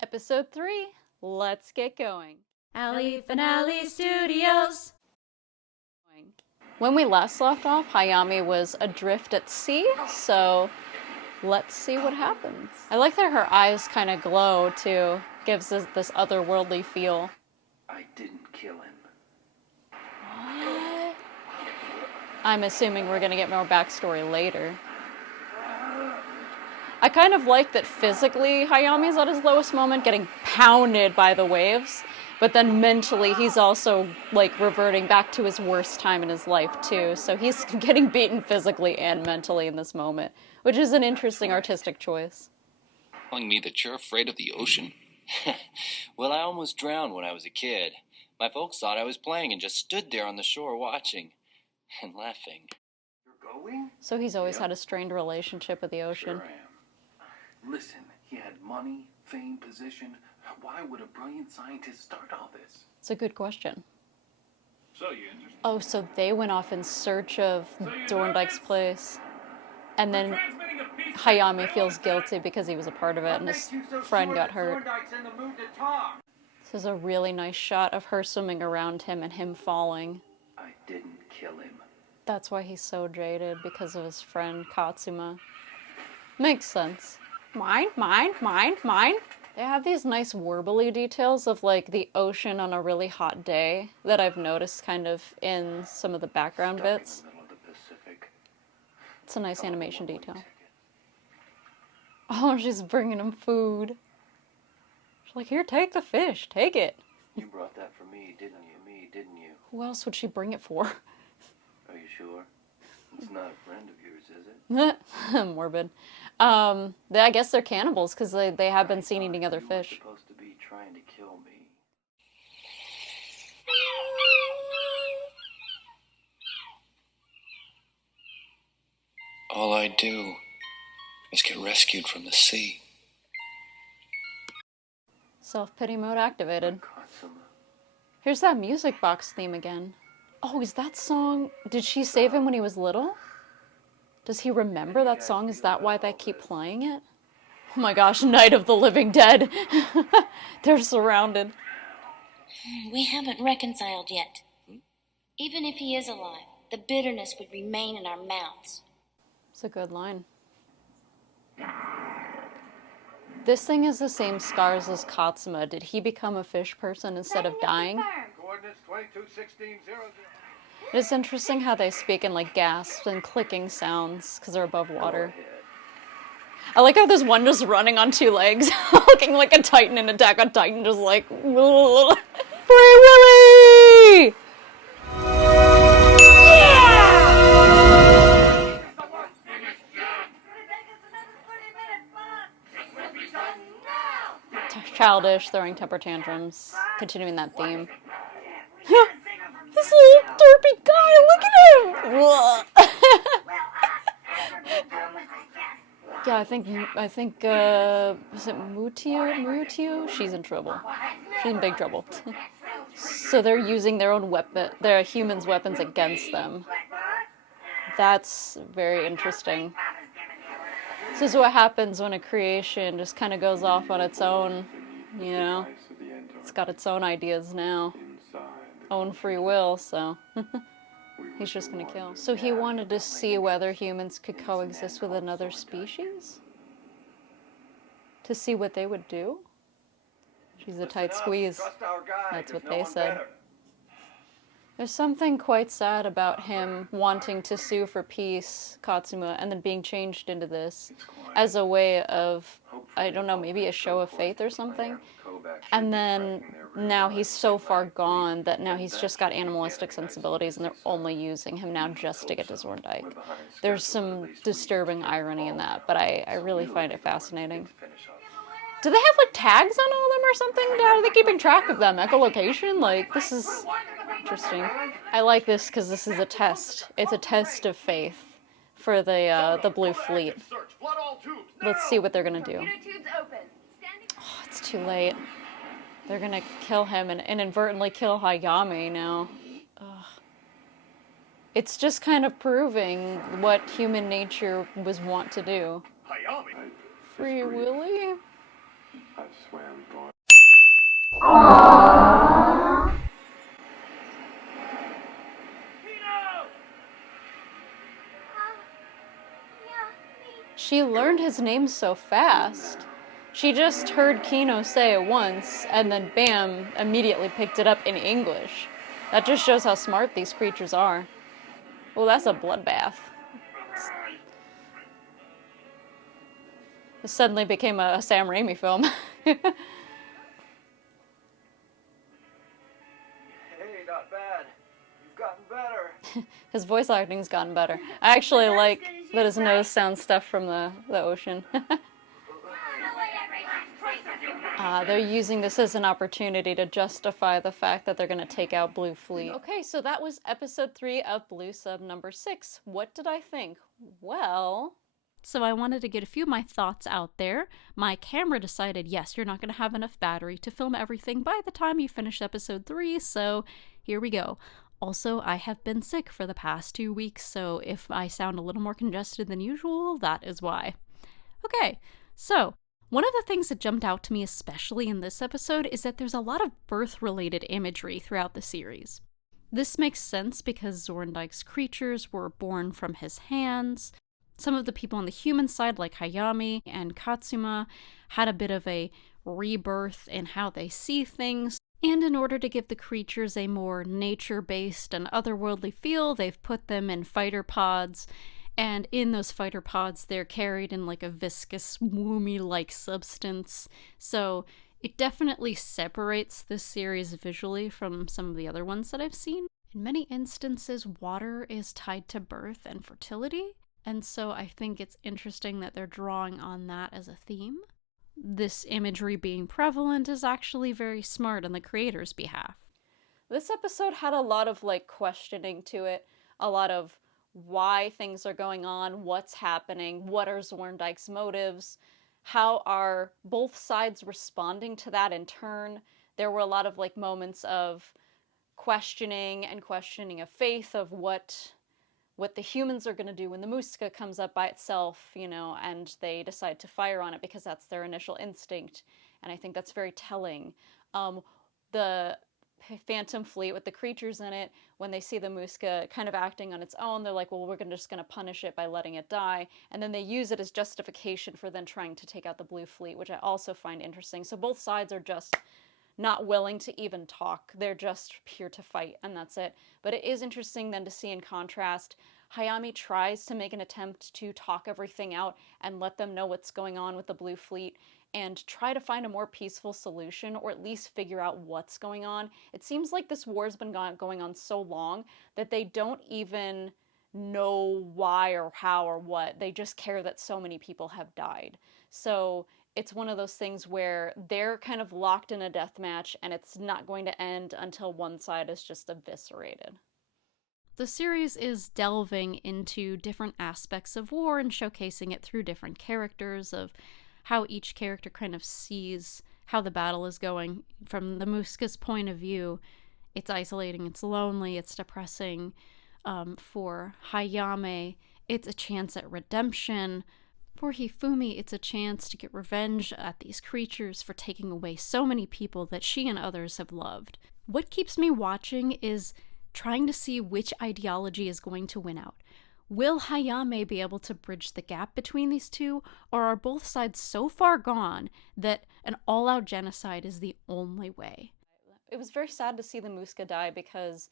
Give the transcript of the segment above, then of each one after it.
Episode 3, let's get going. Allie Finale Studios. When we last left off, Hayami was adrift at sea, so let's see what happens. I like that her eyes kind of glow, too. Gives us this otherworldly feel. I didn't kill him. What? I'm assuming we're going to get more backstory later. I kind of like that physically Hayami's at his lowest moment, getting pounded by the waves, but then mentally he's also, like, reverting back to his worst time in his life, too. So he's getting beaten physically and mentally in this moment, which is an interesting artistic choice. Telling me that you're afraid of the ocean? Well, I almost drowned when I was a kid. My folks thought I was playing and just stood there on the shore watching and laughing. You're going? So he's always had a strained relationship with the ocean. Sure am. Listen, he had money, fame, position. Why would a brilliant scientist start all this? It's a good question. So you interested? Oh, so they went off in search of Thorndike's place. And then Hayami feels guilty because he was a part of it and his friend got hurt. This is a really nice shot of her swimming around him and him falling. I didn't kill him. That's why he's so jaded, because of his friend Katsuma. Makes sense. Mine, mine, mine, mine. They have these nice warbly details of, like, the ocean on a really hot day that I've noticed kind of in some of the background bits. It's a nice animation detail. Oh, she's bringing him food. She's like, here, take the fish, take it. You brought that for me, didn't you? Who else would she bring it for? Are you sure? It's not a friend of yours, is it? Morbid. I guess they're cannibals because they have been seen eating other fish. You were supposed to be trying to kill me. All I do is get rescued from the sea. Self-pity mode activated. Here's that music box theme again. Oh, is that song... Did she save him when he was little? Does he remember that song? Is that why they keep playing it? Oh my gosh, Night of the Living Dead. They're surrounded. We haven't reconciled yet. Even if he is alive, the bitterness would remain in our mouths. It's a good line. This thing has the same scars as Katsuma. Did he become a fish person instead of dying? Coordinates 221600. It's interesting how they speak in, like, gasps and clicking sounds because they're above water. I like how there's one just running on two legs, looking like a Titan in Attack on Titan, just like, Free Willy! Childish, throwing temper tantrums, continuing that theme. This little derpy guy, look at him! Yeah, I think, is it Mutio? She's in trouble. She's in big trouble. So they're using their own weapon, their humans' weapons against them. That's very interesting. This is what happens when a creation just kind of goes off on its own, you know? It's got its own ideas now. Own free will, so he's just gonna kill. So he wanted to see whether humans could coexist with another species? To see what they would do? She's a tight squeeze. That's what they said. There's something quite sad about him wanting to sue for peace, Katsuma, and then being changed into this as a way of, I don't know, maybe a show of faith or something. And then now he's so far gone that now he's just got animalistic sensibilities and they're only using him now just to get to Thorndike. There's some disturbing irony in that, but I really find it fascinating. Do they have, like, tags on all of them or something? How are they keeping track of them? Echolocation? Like, this is interesting. I like this because this is a test. It's a test of faith for the Blue Fleet. Let's see what they're gonna do. Oh, it's too late. They're gonna kill him and inadvertently kill Hayami now. Ugh. It's just kind of proving what human nature was wont to do. Free Willy? I swam for. She learned his name so fast. She just heard Kino say it once, and then bam, immediately picked it up in English. That just shows how smart these creatures are. Well, that's a bloodbath. This suddenly became a Sam Raimi film. Hey, not bad. You've gotten better. His voice acting's gotten better. I actually like that his nose sounds stuff from the ocean. They're using this as an opportunity to justify the fact that they're going to take out Blue Fleet. Okay, so that was episode 3 of Blue Sub number 6. What did I think? Well... So I wanted to get a few of my thoughts out there. My camera decided, yes, you're not going to have enough battery to film everything by the time you finish episode 3, so here we go. Also, I have been sick for the past 2 weeks, so if I sound a little more congested than usual, that is why. Okay, so one of the things that jumped out to me, especially in this episode, is that there's a lot of birth-related imagery throughout the series. This makes sense because Zorndike's creatures were born from his hands. Some of the people on the human side, like Hayami and Katsuma, had a bit of a rebirth in how they see things. And in order to give the creatures a more nature-based and otherworldly feel, they've put them in fighter pods. And in those fighter pods, they're carried in like a viscous, woomy-like substance. So it definitely separates this series visually from some of the other ones that I've seen. In many instances, water is tied to birth and fertility. And so I think it's interesting that they're drawing on that as a theme. This imagery being prevalent is actually very smart on the creator's behalf. This episode had a lot of questioning to it, a lot of why things are going on, what's happening, what are Zorndike's motives, how are both sides responding to that in turn. There were a lot of moments of questioning of faith, of what the humans are going to do when the Muska comes up by itself, and they decide to fire on it because that's their initial instinct. And I think that's very telling. The Phantom Fleet with the creatures in it, when they see the Muska kind of acting on its own, they're like, well, we're just going to punish it by letting it die. And then they use it as justification for then trying to take out the Blue Fleet, which I also find interesting. So both sides are just not willing to even talk. They're just here to fight, and that's it. But it is interesting then to see in contrast, Hayami tries to make an attempt to talk everything out and let them know what's going on with the Blue Fleet and try to find a more peaceful solution, or at least figure out what's going on. It seems like this war's been going on so long that they don't even know why or how or what. They just care that so many people have died. So it's one of those things where they're kind of locked in a death match, and it's not going to end until one side is just eviscerated. The series is delving into different aspects of war and showcasing it through different characters, of how each character kind of sees how the battle is going. From the Muska's point of view, it's isolating, it's lonely, it's depressing. For Hayame, it's a chance at redemption. For Hifumi, it's a chance to get revenge at these creatures for taking away so many people that she and others have loved. What keeps me watching is trying to see which ideology is going to win out. Will Hayame be able to bridge the gap between these two, or are both sides so far gone that an all-out genocide is the only way? It was very sad to see the Muska die, because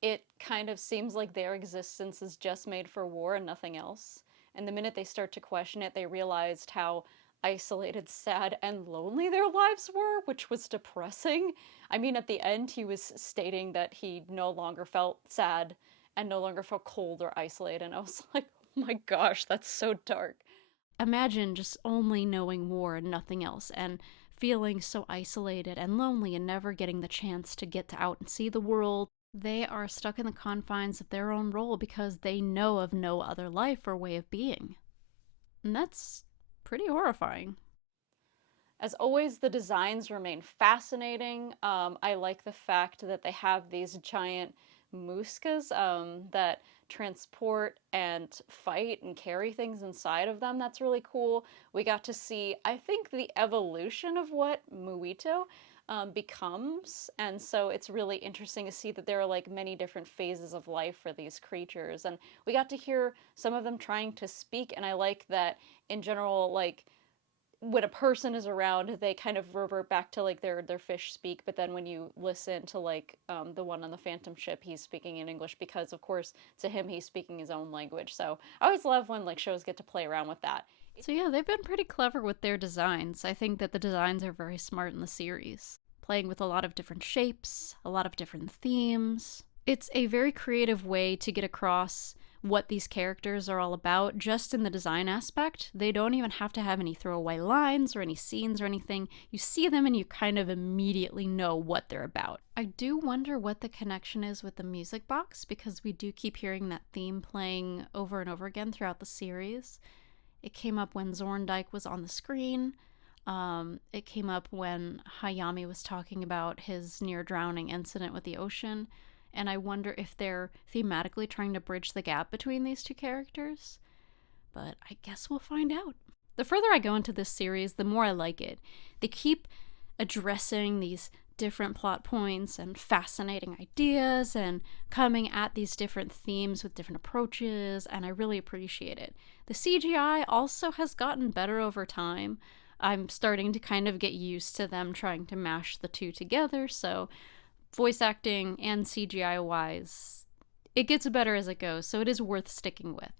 it kind of seems like their existence is just made for war and nothing else. And the minute they start to question it, they realized how isolated, sad, and lonely their lives were, which was depressing. I mean, at the end, he was stating that he no longer felt sad and no longer felt cold or isolated, and I was like, oh my gosh, that's so dark. Imagine just only knowing war and nothing else, and feeling so isolated and lonely and never getting the chance to get out and see the world. They are stuck in the confines of their own role because they know of no other life or way of being. And that's pretty horrifying. As always, the designs remain fascinating. I like the fact that they have these giant Muskas that transport and fight and carry things inside of them. That's really cool. We got to see, I think, the evolution of what Muito becomes, and so it's really interesting to see that there are like many different phases of life for these creatures, and we got to hear some of them trying to speak, and I like that in general, like when a person is around, they kind of revert back to like their fish speak. But then when you listen to like the one on the Phantom ship, he's speaking in English because, of course, to him he's speaking his own language. So I always love when like shows get to play around with that. So yeah, they've been pretty clever with their designs. I think that the designs are very smart in the series, playing with a lot of different shapes, a lot of different themes. It's a very creative way to get across what these characters are all about just in the design aspect. They don't even have to have any throwaway lines or any scenes or anything. You see them and you kind of immediately know what they're about. I do wonder what the connection is with the music box, because we do keep hearing that theme playing over and over again throughout the series. It came up when Zorndike was on the screen. It came up when Hayami was talking about his near drowning incident with the ocean. And I wonder if they're thematically trying to bridge the gap between these two characters. But I guess we'll find out. The further I go into this series, the more I like it. They keep addressing these different plot points and fascinating ideas and coming at these different themes with different approaches, and I really appreciate it. The CGI also has gotten better over time. I'm starting to kind of get used to them trying to mash the two together, so voice acting and CGI wise, it gets better as it goes, so it is worth sticking with.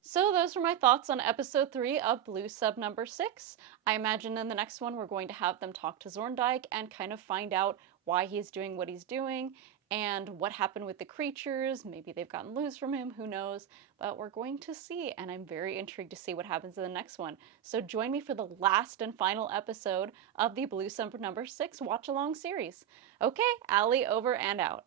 So those were my thoughts on episode 3 of Blue Sub number 6. I imagine in the next one we're going to have them talk to Zorndike and kind of find out why he's doing what he's doing and what happened with the creatures. Maybe they've gotten loose from him, who knows? But we're going to see, and I'm very intrigued to see what happens in the next one. So join me for the last and final episode of the Blue Sub number 6 watch-along series. Okay, Allie over and out.